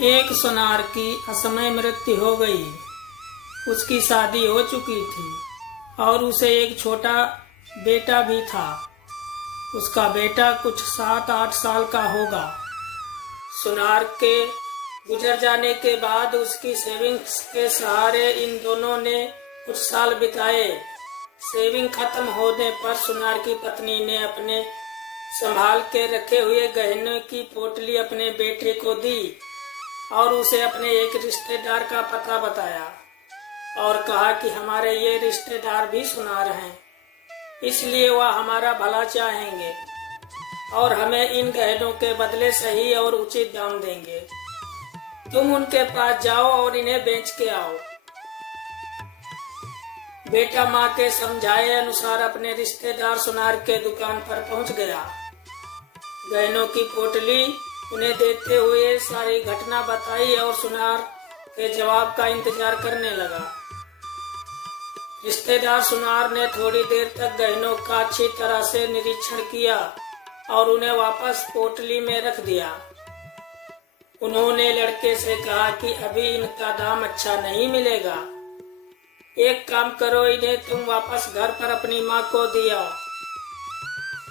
एक सुनार की असमय मृत्यु हो गई। उसकी शादी हो चुकी थी और उसे एक छोटा बेटा भी था। उसका बेटा कुछ 7-8 साल का होगा। सुनार के गुजर जाने के बाद उसकी सेविंग्स के सहारे इन दोनों ने कुछ साल बिताए। सेविंग खत्म होने पर सुनार की पत्नी ने अपने संभाल के रखे हुए गहनों की पोटली अपने बेटे को दी और उसे अपने एक रिश्तेदार का पता बताया और कहा कि हमारे ये रिश्तेदार भी सुनार हैं, इसलिए वह हमारा भला चाहेंगे और हमें इन गहनों के बदले सही और उचित दाम देंगे। तुम उनके पास जाओ और इन्हें बेच के आओ। बेटा माँ के समझाए अनुसार अपने रिश्तेदार सुनार के दुकान पर पहुंच गया। गहनों की पोटली उन्हें देते हुए सारी घटना बताई और सुनार के जवाब का इंतजार करने लगा। रिश्तेदार सुनार ने थोड़ी देर तक गहनों का अच्छी तरह से निरीक्षण किया और उन्हें वापस पोटली में रख दिया। उन्होंने लड़के से कहा कि अभी इनका दाम अच्छा नहीं मिलेगा। एक काम करो, इन्हें तुम वापस घर पर अपनी माँ को दिया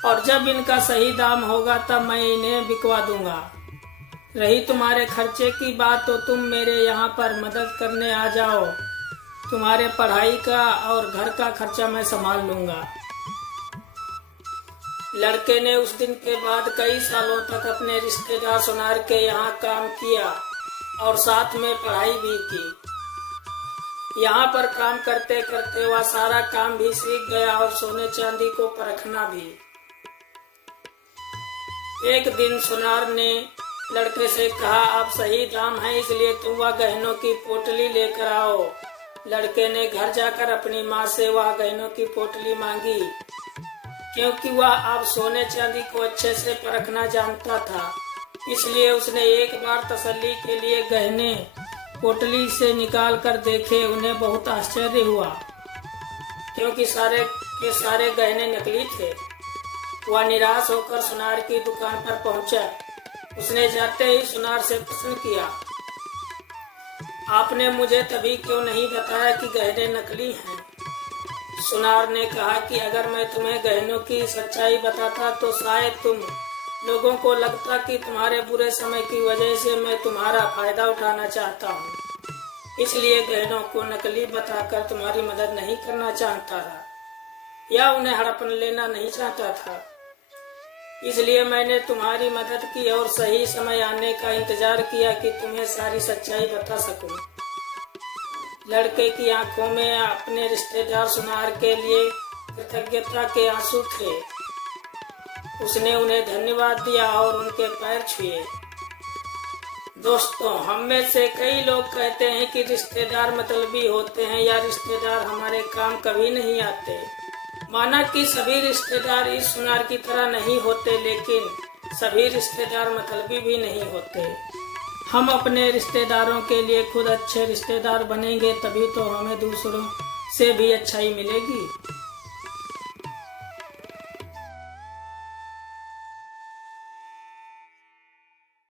और जब इनका सही दाम होगा तब मैं इन्हें बिकवा दूंगा। रही तुम्हारे खर्चे की बात तो तुम मेरे यहाँ पर मदद करने आ जाओ। तुम्हारे पढ़ाई का और घर का खर्चा मैं संभाल लूंगा। लड़के ने उस दिन के बाद कई सालों तक अपने रिश्तेदार सुनार के यहाँ काम किया और साथ में पढ़ाई भी की। यहाँ पर काम करते करते वह सारा काम भी सीख गया और सोने चांदी को परखना भी। एक दिन सुनार ने लड़के से कहा, अब सही दाम है इसलिए तुम वह गहनों की पोटली लेकर आओ। लड़के ने घर जाकर अपनी माँ से वह गहनों की पोटली मांगी, क्योंकि वह अब सोने चांदी को अच्छे से परखना जानता था। इसलिए उसने एक बार तसल्ली के लिए गहने पोटली से निकाल कर देखे। उन्हें बहुत आश्चर्य हुआ क्योंकि सारे के सारे गहने नकली थे। वह निराश होकर सुनार की दुकान पर पहुंचा। उसने जाते ही सुनार से प्रश्न किया, आपने मुझे तभी क्यों नहीं बताया कि गहने नकली हैं? सुनार ने कहा कि अगर मैं तुम्हें गहनों की सच्चाई बताता तो शायद तुम लोगों को लगता कि तुम्हारे बुरे समय की वजह से मैं तुम्हारा फायदा उठाना चाहता हूँ, इसलिए गहनों को नकली बताकर तुम्हारी मदद नहीं करना चाहता था या उन्हें हड़पन लेना नहीं चाहता था। इसलिए मैंने तुम्हारी मदद की और सही समय आने का इंतजार किया कि तुम्हें सारी सच्चाई बता सकूं। लड़के की आंखों में अपने रिश्तेदार सुनार के लिए कृतज्ञता के आंसू थे। उसने उन्हें धन्यवाद दिया और उनके पैर छुए। दोस्तों, हम में से कई लोग कहते हैं कि रिश्तेदार मतलबी होते हैं या रिश्तेदार हमारे काम कभी नहीं आते। माना कि सभी रिश्तेदार इस सुनार की तरह नहीं होते, लेकिन सभी रिश्तेदार मतलबी भी नहीं होते। हम अपने रिश्तेदारों के लिए खुद अच्छे रिश्तेदार बनेंगे, तभी तो हमें दूसरों से भी अच्छाई मिलेगी।